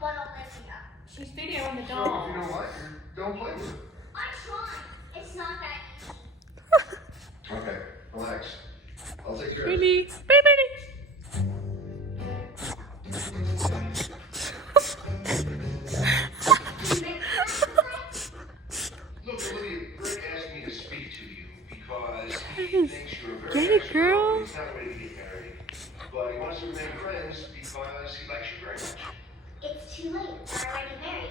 but Olivia. She's videoing the So doll. if you don't like her, don't play with her. I'm trying. It's not that easy. Okay, relax. I'll take care of it. Pretty. Pretty. Look, Olivia, Greg asked me to speak to you because he thinks you're a very Get it, nice girl. He's not ready to get married, but he wants to remain friends because he likes you very much. It's too late. We're already married.